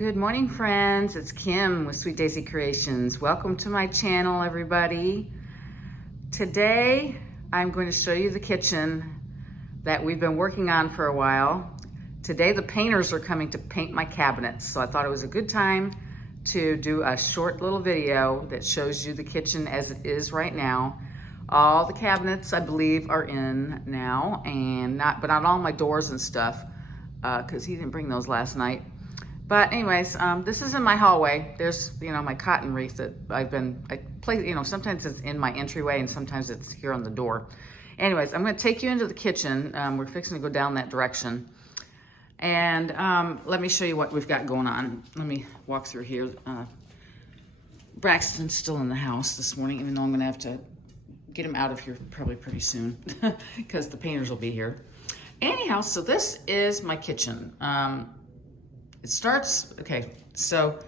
Good morning, friends. It's Kim with Sweet Daisy Creations. Welcome to my channel, everybody. Today, I'm going to show you the kitchen that we've been working on for a while. Today, the painters are coming to paint my cabinets, so I thought it was a good time to do a short little video that shows you the kitchen as it is right now. All the cabinets, I believe, are in now, and but not all my doors and stuff, because he didn't bring those last night. But anyways, this is in my hallway. There's, my cotton wreath that I place, sometimes it's in my entryway and sometimes it's here on the door. Anyways, I'm gonna take you into the kitchen. We're fixing to go down that direction. And let me show you what we've got going on. Let me walk through here. Braxton's still in the house this morning, even though I'm gonna have to get him out of here probably pretty soon because the painters will be here. Anyhow, so this is my kitchen. It starts, okay, so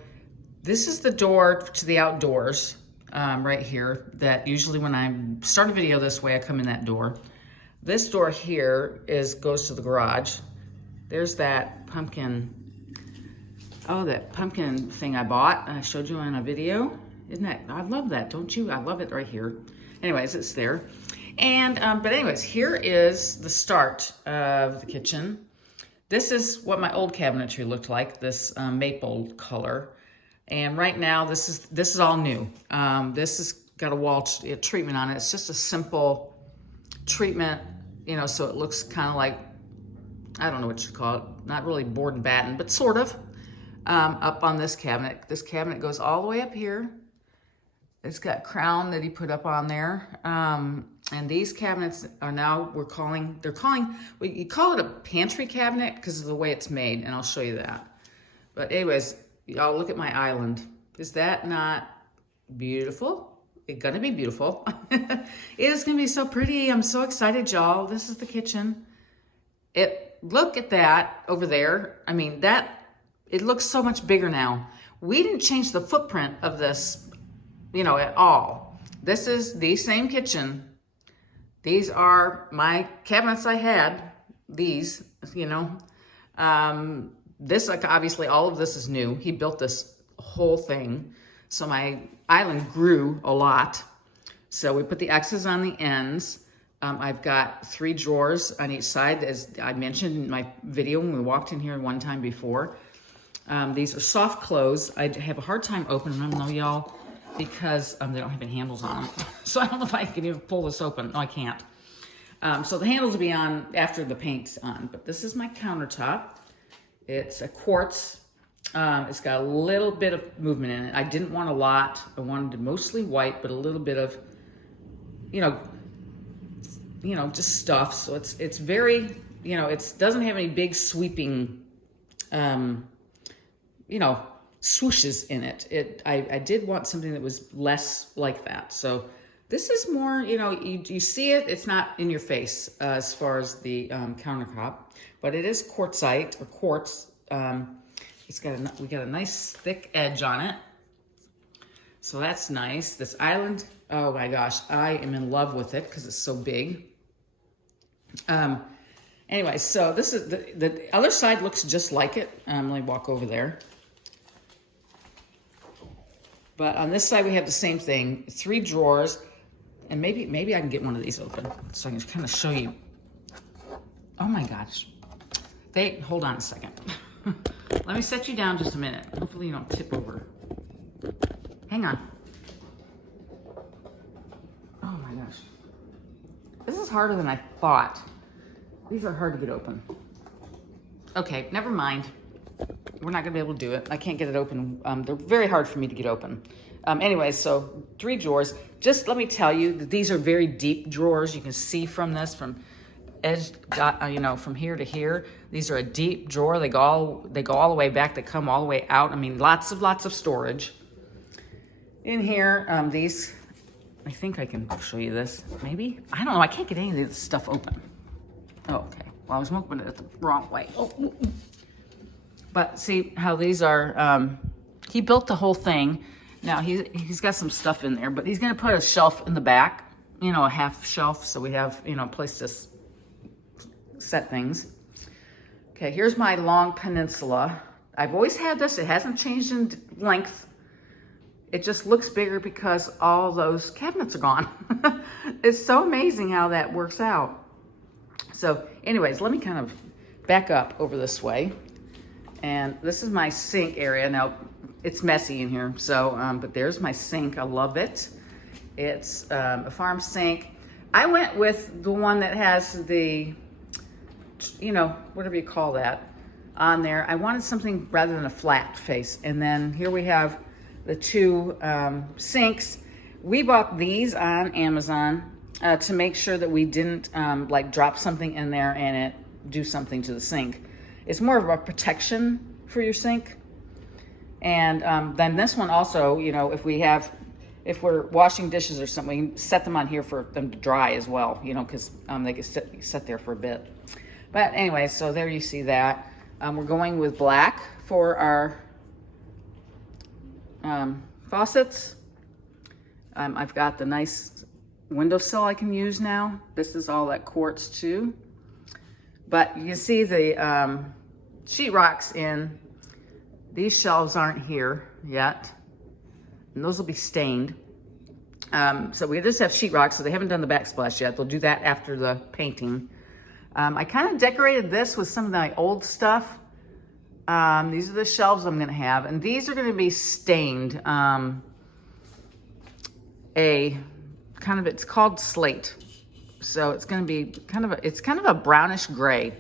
this is the door to the outdoors right here that usually when I start a video this way, I come in that door. This door here goes to the garage. There's that pumpkin, that pumpkin thing I bought. I showed you in a video. Isn't that, I love that, don't you? I love it right here. Anyways, it's there. And, but anyways, here is the start of the kitchen. This is what my old cabinetry looked like, this maple color. And right now, this is all new. This has got a wall treatment on it. It's just a simple treatment, so it looks kind of like, I don't know what you call it, not really board and batten, but sort of, up on this cabinet. This cabinet goes all the way up here. It's got crown that he put up on there. And these cabinets are now, you call it a pantry cabinet because of the way it's made, and I'll show you that. But anyways, y'all look at my island. Is that not beautiful? It's gonna be beautiful. It is gonna be so pretty. I'm so excited, y'all. This is the kitchen. Look at that over there. I mean, it looks so much bigger now. We didn't change the footprint of this, at all. This is the same kitchen. These are my cabinets I had, these, this, obviously all of this is new. He built this whole thing. So my island grew a lot. So we put the X's on the ends. I've got 3 drawers on each side, as I mentioned in my video when we walked in here one time before. These are soft close. I have a hard time opening them though, y'all, because they don't have any handles on them. So I don't know if I can even pull this open. No, I can't. So the handles will be on after the paint's on. But this is my countertop. It's a quartz. It's got a little bit of movement in it. I didn't want a lot. I wanted mostly white, but a little bit of, just stuff. So it's very, it doesn't have any big sweeping, swooshes in it. I did want something that was less like that. So this is more, you see it, it's not in your face as far as the countertop, but it is quartzite or quartz. We got a nice thick edge on it. So that's nice. This island, oh my gosh, I am in love with it because it's so big. Anyway, so this is the other side looks just like it. Let me walk over there. But on this side, we have the same thing, 3 drawers, and maybe I can get one of these open so I can kind of show you. Oh my gosh. Hold on a second. Let me set you down just a minute. Hopefully you don't tip over. Hang on. Oh my gosh. This is harder than I thought. These are hard to get open. Okay, never mind. We're not gonna be able to do it. I can't get it open. They're very hard for me to get open. Anyway, so 3 drawers. Just let me tell you that these are very deep drawers. You can see from this, from edge, from here to here. These are a deep drawer. They go all the way back. They come all the way out. I mean, lots of storage. In here, these, I think I can show you this, maybe? I don't know, I can't get any of this stuff open. Oh, okay, well, I was opening it the wrong way. Oh. But see how these are, he built the whole thing. Now he's got some stuff in there, but he's gonna put a shelf in the back, a half shelf, so we have, a place to set things. Okay, here's my long peninsula. I've always had this. It hasn't changed in length. It just looks bigger because all those cabinets are gone. It's so amazing how that works out. So anyways, let me kind of back up over this way. And this is my sink area. Now, it's messy in here, so, but there's my sink. I love it. It's a farm sink. I went with the one that has the, you know, whatever you call that, on there. I wanted something rather than a flat face. And then here we have the two sinks. We bought these on Amazon to make sure that we didn't like drop something in there and it do something to the sink. It's more of a protection for your sink. And then this one also, you know, if we're washing dishes or something, we can set them on here for them to dry as well, you know, because they can sit there for a bit. But anyway, so there you see that. We're going with black for our faucets. I've got the nice windowsill I can use now. This is all that quartz too. But you can see the sheetrocks in these shelves aren't here yet. And those will be stained. So we just have sheetrock, so they haven't done the backsplash yet. They'll do that after the painting. I kind of decorated this with some of my old stuff. These are the shelves I'm gonna have, and these are gonna be stained. It's called slate. So it's gonna be kind of a brownish gray.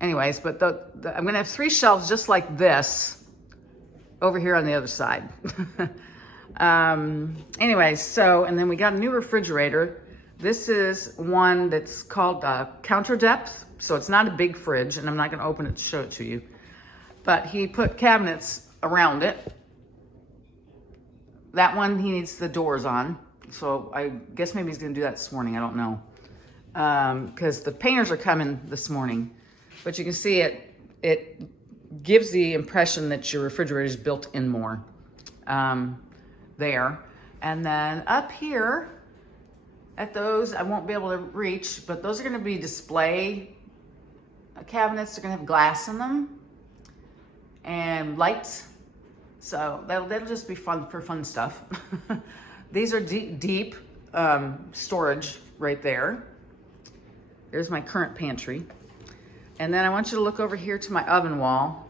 Anyways, but I'm gonna have 3 shelves just like this over here on the other side. Anyways, so, and then we got a new refrigerator. This is one that's called counter depth. So it's not a big fridge, and I'm not gonna open it to show it to you. But he put cabinets around it. That one, he needs the doors on. So I guess maybe he's gonna do that this morning, I don't know. Because the painters are coming this morning. But you can see it gives the impression that your refrigerator is built in more there. And then up here at those, I won't be able to reach, but those are gonna be display cabinets. They're gonna have glass in them and lights. So that'll just be fun for fun stuff. These are deep storage right there. There's my current pantry. And then I want you to look over here to my oven wall.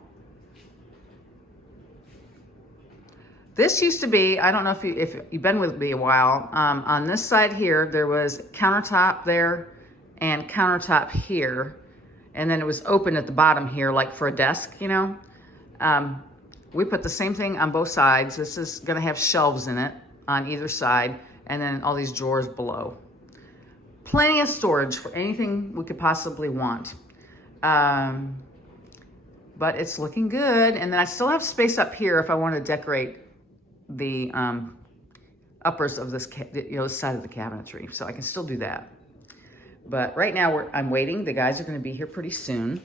This used to be, I don't know if you've been with me a while, on this side here, there was countertop there and countertop here. And then it was open at the bottom here, like for a desk, you know. We put the same thing on both sides. This is gonna have shelves in it on either side, and then all these drawers below. Plenty of storage for anything we could possibly want. But it's looking good. And then I still have space up here if I want to decorate the uppers of this, this side of the cabinetry. So I can still do that. But right now I'm waiting. The guys are going to be here pretty soon.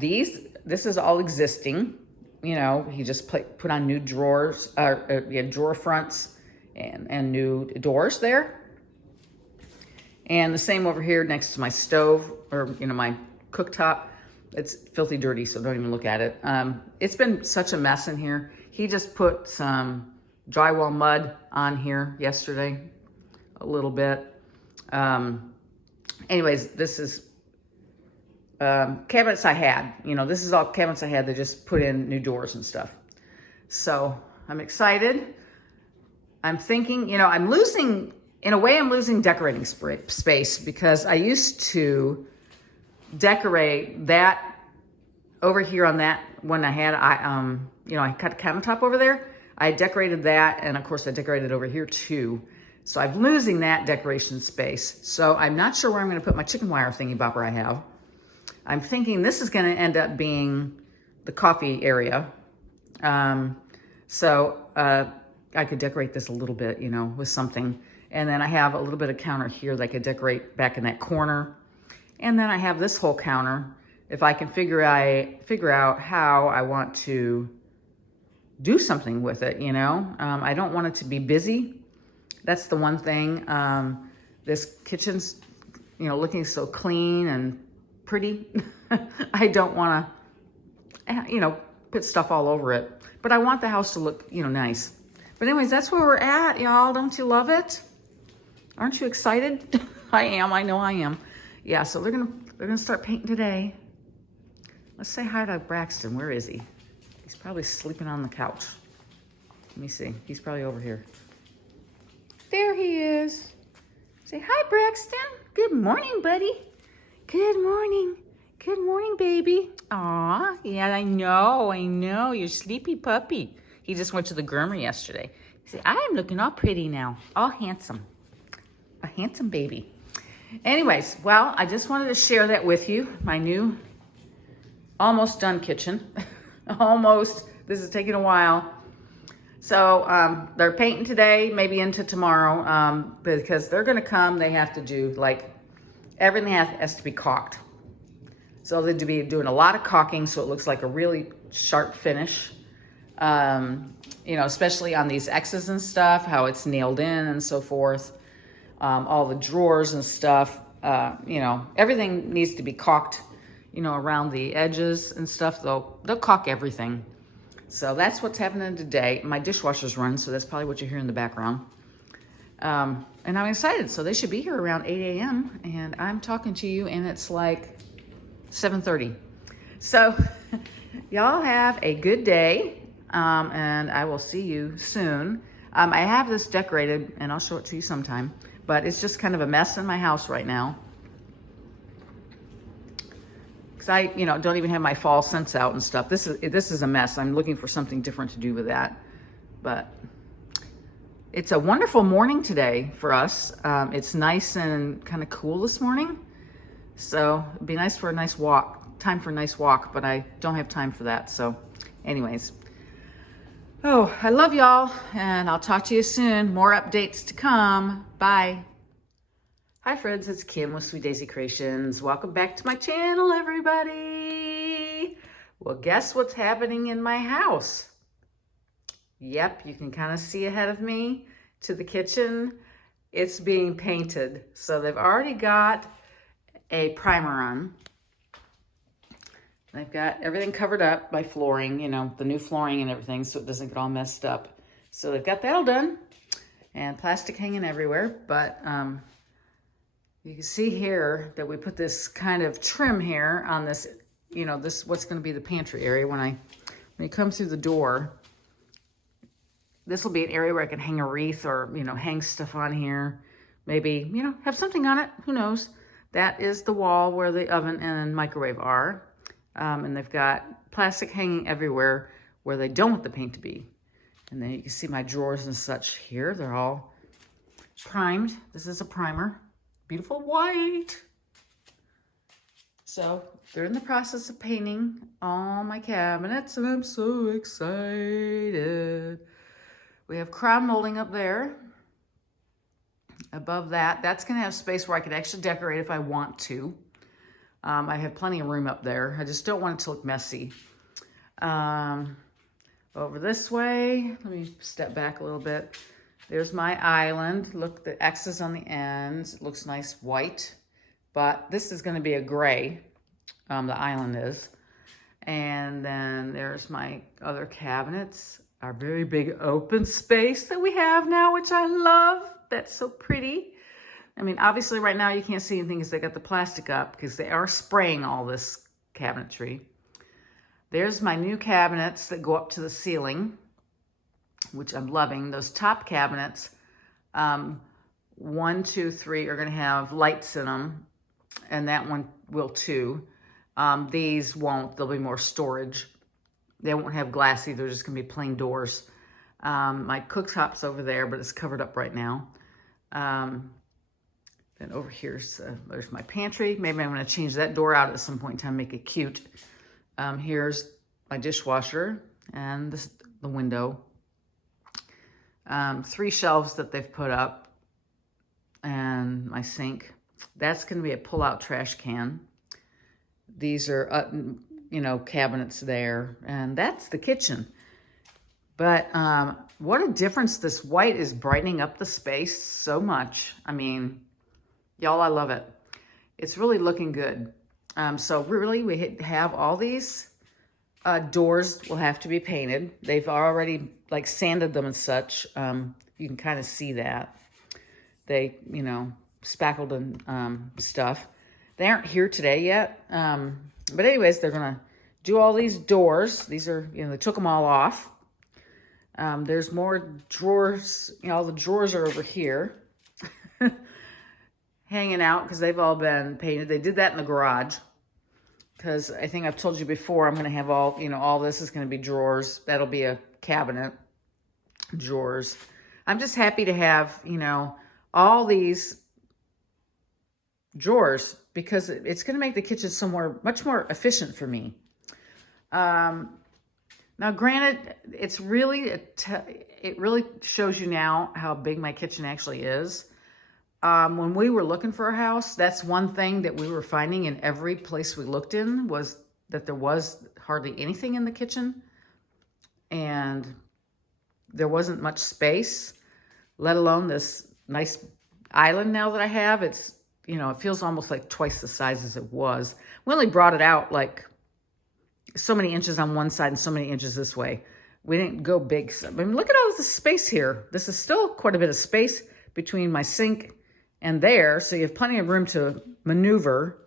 This is all existing. You know, he just put on new drawers, drawer fronts and new doors there. And the same over here next to my stove, or, you know, my cooktop. It's filthy dirty, so don't even look at it. It's been such a mess in here. He just put some drywall mud on here yesterday, a little bit. Anyways, this is cabinets I had. You know, this is all cabinets I had. They just put in new doors and stuff. So I'm excited. I'm thinking, you know, in a way, I'm losing decorating space because I used to decorate that over here on that one I had. You know, I cut a countertop over there. I decorated that, and of course I decorated over here too. So I'm losing that decoration space. So I'm not sure where I'm gonna put my chicken wire thingy bopper I have. I'm thinking this is gonna end up being the coffee area. I could decorate this a little bit, you know, with something. And then I have a little bit of counter here that I could decorate back in that corner. And then I have this whole counter. If I can figure out how I want to do something with it, you know. I don't want it to be busy. That's the one thing. This kitchen's, you know, looking so clean and pretty. I don't want to, you know, put stuff all over it. But I want the house to look, you know, nice. But anyways, that's where we're at, y'all. Don't you love it? Aren't you excited? I am. I know I am. Yeah, so they're gonna start painting today. Let's say hi to Braxton. Where is he? He's probably sleeping on the couch. Let me see. He's probably over here. There he is. Say hi, Braxton. Good morning, buddy. Good morning. Good morning, baby. Aw, yeah, I know. You're sleepy puppy. He just went to the groomer yesterday. He said, I am looking all pretty now. All handsome. A handsome baby. Anyways, well, I just wanted to share that with you. My new, almost done kitchen. Almost. This is taking a while. So they're painting today, maybe into tomorrow, because they're going to come. They have to do, like, everything has to be caulked. So they'll be doing a lot of caulking so it looks like a really sharp finish. You know, especially on these X's and stuff, how it's nailed in and so forth. All the drawers and stuff, you know, everything needs to be caulked, you know, around the edges and stuff. They'll caulk everything. So that's what's happening today. My dishwasher's run, so that's probably what you hear in the background. And I'm excited. So they should be here around 8 a.m. And I'm talking to you, and it's like 7:30. So y'all have a good day, and I will see you soon. I have this decorated, and I'll show it to you sometime. But it's just kind of a mess in my house right now. Because I, you know, don't even have my fall scents out and stuff. This is a mess. I'm looking for something different to do with that. But it's a wonderful morning today for us. It's nice and kind of cool this morning. So it'd be nice for a nice walk. Time for a nice walk, but I don't have time for that. So anyways. Oh, I love y'all, and I'll talk to you soon. More updates to come. Bye. Hi friends, it's Kim with Sweet Daisy Creations. Welcome back to my channel, everybody. Well, guess what's happening in my house? Yep, you can kind of see ahead of me to the kitchen. It's being painted. So they've already got a primer on. They've got everything covered up by flooring, you know, the new flooring and everything, so it doesn't get all messed up. So they've got that all done, and plastic hanging everywhere. But you can see here that we put this kind of trim here on this, you know, this what's going to be the pantry area. When you come through the door, this will be an area where I can hang a wreath or, you know, hang stuff on here. Maybe, you know, have something on it. Who knows? That is the wall where the oven and microwave are. And they've got plastic hanging everywhere where they don't want the paint to be. And then you can see my drawers and such here. They're all primed. This is a primer. Beautiful white. So they're in the process of painting all my cabinets, and I'm so excited. We have crown molding up there. Above that, that's going to have space where I could actually decorate if I want to. I have plenty of room up there. I just don't want it to look messy. Over this way, let me step back a little bit. There's my island. Look, the X's on the ends. It looks nice white, but this is going to be a gray. The island is. And then there's my other cabinets. Our very big open space that we have now, which I love. That's so pretty. I mean, obviously right now you can't see anything because they got the plastic up because they are spraying all this cabinetry. There's my new cabinets that go up to the ceiling, which I'm loving. Those top cabinets, 1, 2, 3 are going to have lights in them, and that one will too. These won't. There'll be more storage. They won't have glass either. They're just going to be plain doors. My cooktop's over there, but it's covered up right now. Then over here's there's my pantry. Maybe I'm going to change that door out at some point in time, make it cute. Here's my dishwasher and the window. 3 shelves that they've put up, and my sink. That's going to be a pull-out trash can. These are, you know, cabinets there, and that's the kitchen. But what a difference this white is brightening up the space so much. I mean, y'all, I love it. It's really looking good. So really we have all these doors will have to be painted. They've already like sanded them and such. You can kind of see that. They, you know, spackled and stuff. They aren't here today yet. But anyways, they're going to do all these doors. These are, you know, they took them all off. There's more drawers. You know, all the drawers are over here hanging out because they've all been painted. They did that in the garage because I think I've told you before, I'm going to have all, you know, all this is going to be drawers. That'll be a cabinet, drawers. I'm just happy to have, you know, all these drawers because it's going to make the kitchen somewhere much more efficient for me. Now, granted, it's really, it really shows you now how big my kitchen actually is. When we were looking for a house, that's one thing that we were finding in every place we looked in was that there was hardly anything in the kitchen and there wasn't much space, let alone this nice island now that I have. It's, you know, it feels almost like twice the size as it was. We only brought it out like so many inches on one side and so many inches this way. We didn't go big. I mean, look at all this space here. This is still quite a bit of space between my sink and there. So you have plenty of room to maneuver.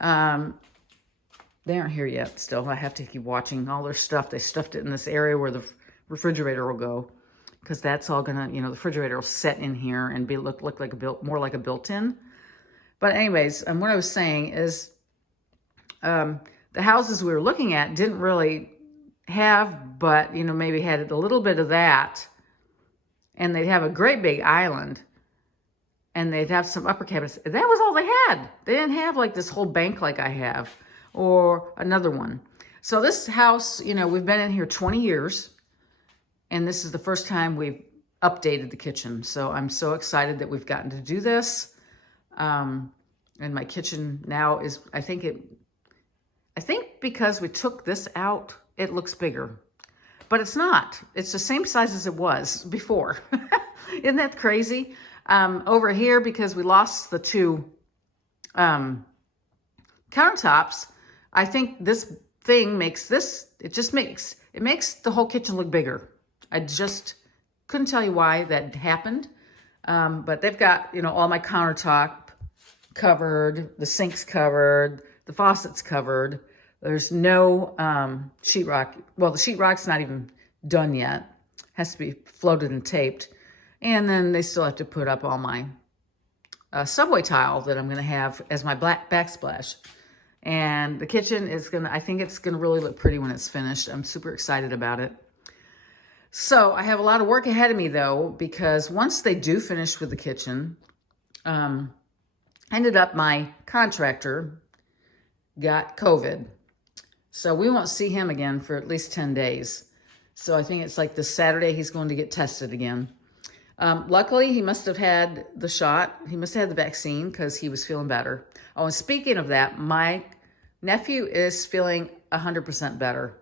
They aren't here yet still. I have to keep watching all their stuff. They stuffed it in this area where the refrigerator will go. Because that's all gonna, you know, the refrigerator will set in here and look like more like a built-in. But anyways, what I was saying is, the houses we were looking at didn't really have, but, you know, maybe had a little bit of that. And they'd have a great big island. And they'd have some upper cabinets. That was all they had. They didn't have like this whole bank like I have. Or another one. So this house, you know, we've been in here 20 years. And this is the first time we've updated the kitchen. So I'm so excited that we've gotten to do this. And my kitchen now is, I think because we took this out, it looks bigger. But it's not. It's the same size as it was before. Isn't that crazy? Over here, because we lost the two countertops, I think this thing makes it makes the whole kitchen look bigger. I just couldn't tell you why that happened. But they've got, you know, all my countertop covered, the sinks covered, the faucets covered. There's no sheetrock. Well, the sheetrock's not even done yet. Has to be floated and taped. And then they still have to put up all my subway tile that I'm going to have as my black backsplash. And the kitchen is going to, I think it's going to really look pretty when it's finished. I'm super excited about it. So I have a lot of work ahead of me though, because once they do finish with the kitchen, ended up my contractor got COVID. So we won't see him again for at least 10 days. So I think it's like this Saturday he's going to get tested again. Luckily, he must have had the shot. He must have had the vaccine because he was feeling better. Oh, and speaking of that, my nephew is feeling 100% better.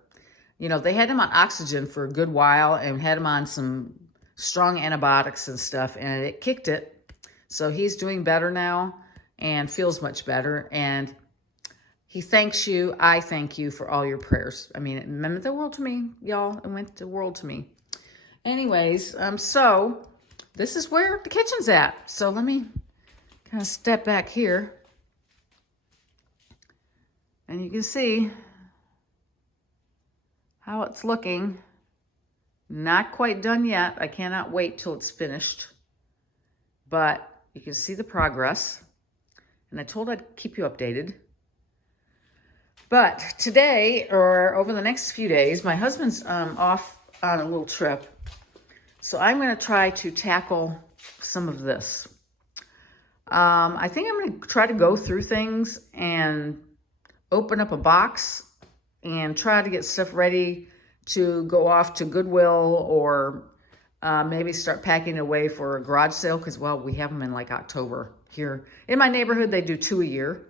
You know, they had him on oxygen for a good while and had him on some strong antibiotics and stuff, and it kicked it. So he's doing better now and feels much better. And he thanks you. I thank you for all your prayers. I mean, it meant the world to me, y'all. It meant the world to me. Anyways, so this is where the kitchen's at. So let me kind of step back here. And you can see how it's looking. Not quite done yet. I cannot wait till it's finished. But you can see the progress. And I told I'd keep you updated. But today, or over the next few days, my husband's off on a little trip. So I'm going to try to tackle some of this. I think I'm going to try to go through things and open up a box and try to get stuff ready to go off to Goodwill or maybe start packing away for a garage sale because, well, we have them in like October here. In my neighborhood, they do 2 a year.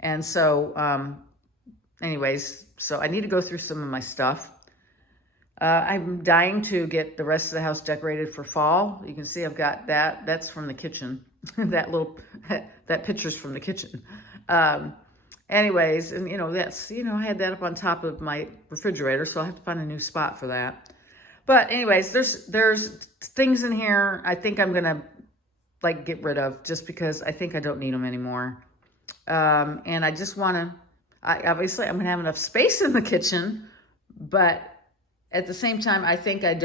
And so, anyways, so I need to go through some of my stuff. I'm dying to get the rest of the house decorated for fall. You can see I've got that. That's from the kitchen. That picture's from the kitchen. Anyways, and that's, I had that up on top of my refrigerator, so I'll have to find a new spot for that. But anyways, there's things in here I think I'm gonna like get rid of just because I think I don't need them anymore. And I just obviously I'm gonna have enough space in the kitchen, but at the same time, I think I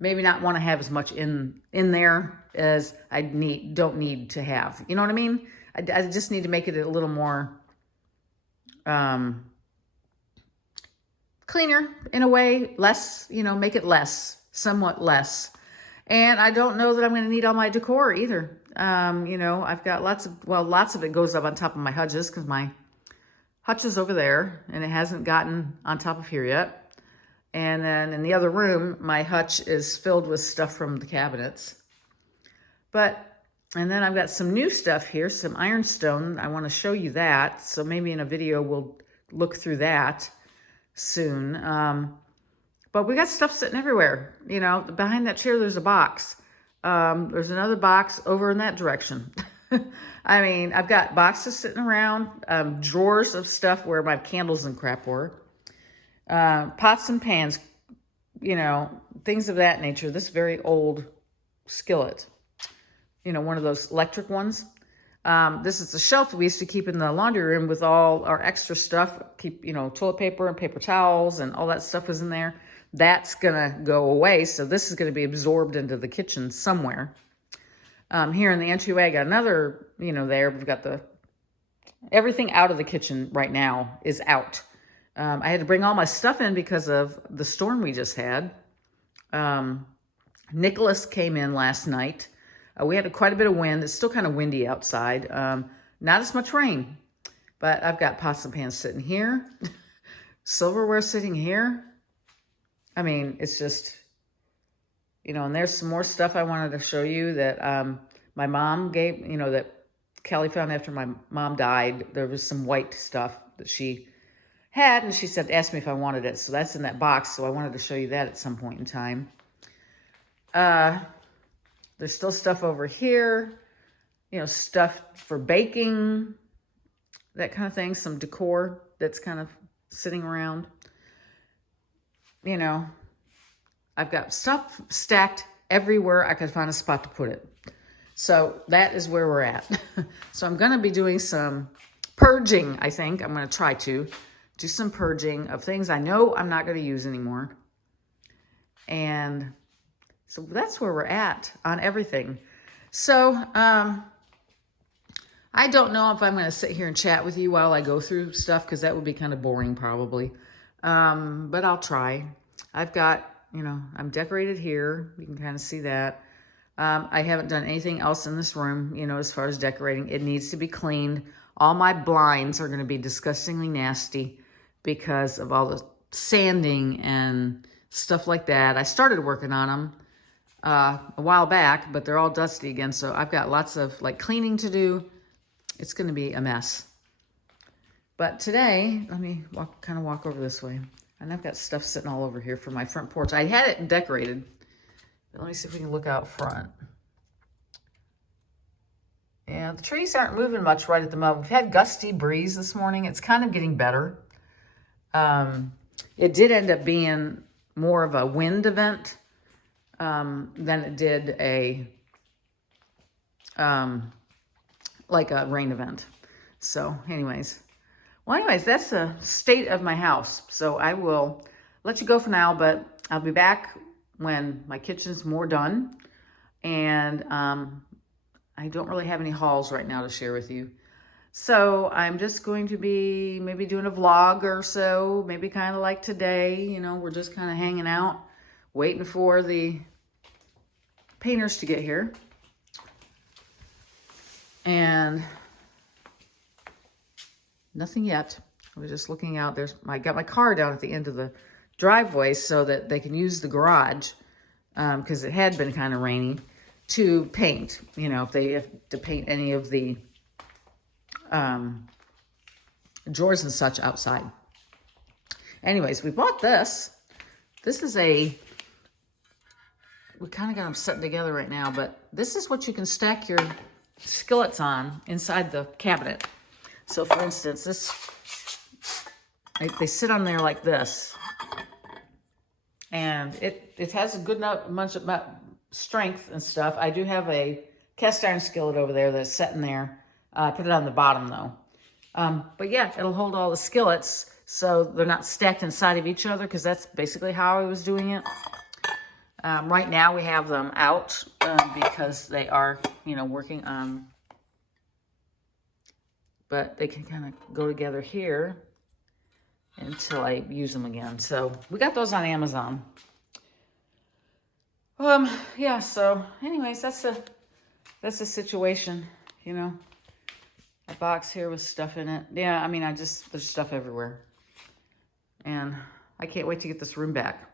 maybe not want to have as much in there as I don't need to have. You know what I mean? I just need to make it a little more cleaner in a way, less, make it somewhat less. And I don't know that I'm going to need all my decor either. I've got lots of it goes up on top of my hutches because my hutch is over there and it hasn't gotten on top of here yet. And then in the other room, my hutch is filled with stuff from the cabinets. And then I've got some new stuff here, some ironstone. I want to show you that. So maybe in a video, we'll look through that soon. But we got stuff sitting everywhere. Behind that chair, there's a box. There's another box over in that direction. I mean, I've got boxes sitting around, drawers of stuff where my candles and crap were. Pots and pans, things of that nature. This very old skillet, one of those electric ones. This is the shelf we used to keep in the laundry room with all our extra stuff. Keep, toilet paper and paper towels and all that stuff was in there. That's gonna go away. So this is gonna be absorbed into the kitchen somewhere. Here in the entryway, I got another, there. We've got everything out of the kitchen right now is out. I had to bring all my stuff in because of the storm we just had. Nicholas came in last night. We had quite a bit of wind. It's still kind of windy outside. Not as much rain, but I've got pots and pans sitting here. Silverware sitting here. I mean, it's just, and there's some more stuff I wanted to show you that my mom gave, that Kelly found after my mom died. There was some white stuff that she had, and she asked me if I wanted it. So that's in that box. So I wanted to show you that at some point in time. There's still stuff over here, stuff for baking, that kind of thing. Some decor that's kind of sitting around. I've got stuff stacked everywhere I could find a spot to put it. So that is where we're at. So I'm going to be doing some purging, I think. I'm going to try to do some purging of things I know I'm not going to use anymore. And so that's where we're at on everything. So I don't know if I'm going to sit here and chat with you while I go through stuff because that would be kind of boring probably. But I'll try. I've got, I'm decorated here. You can kind of see that. I haven't done anything else in this room, as far as decorating. It needs to be cleaned. All my blinds are going to be disgustingly nasty because of all the sanding and stuff like that. I started working on them a while back, but they're all dusty again. So I've got lots of cleaning to do. It's going to be a mess. But today, let me walk over this way. And I've got stuff sitting all over here for my front porch. I had it decorated. But let me see if we can look out front. Yeah, the trees aren't moving much right at the moment. We've had gusty breeze this morning. It's kind of getting better. It did end up being more of a wind event than it did a rain event. So anyways, that's the state of my house. So I will let you go for now, but I'll be back when my kitchen's more done. And I don't really have any hauls right now to share with you. So I'm just going to be maybe doing a vlog or so, maybe kind of like today, we're just kind of hanging out, waiting for the painters to get here. And nothing yet. I was just looking out. I got my car down at the end of the driveway so that they can use the garage because it had been kind of rainy to paint. If they have to paint any of the drawers and such outside. Anyways, we bought this. This is we kind of got them set together right now, but this is what you can stack your skillets on inside the cabinet. So for instance, they sit on there like this. And it has a good much strength and stuff. I do have a cast iron skillet over there that's sitting there. I put it on the bottom though. But yeah, it'll hold all the skillets so they're not stacked inside of each other, because that's basically how I was doing it. Right now we have them out because they are, you know, working on, but they can kind of go together here until I use them again. So we got those on Amazon. Yeah, so anyways, that's the situation, you know. A box here with stuff in it. Yeah, I mean, there's stuff everywhere. And I can't wait to get this room back.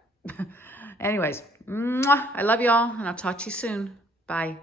Anyways, mwah, I love y'all, and I'll talk to you soon. Bye.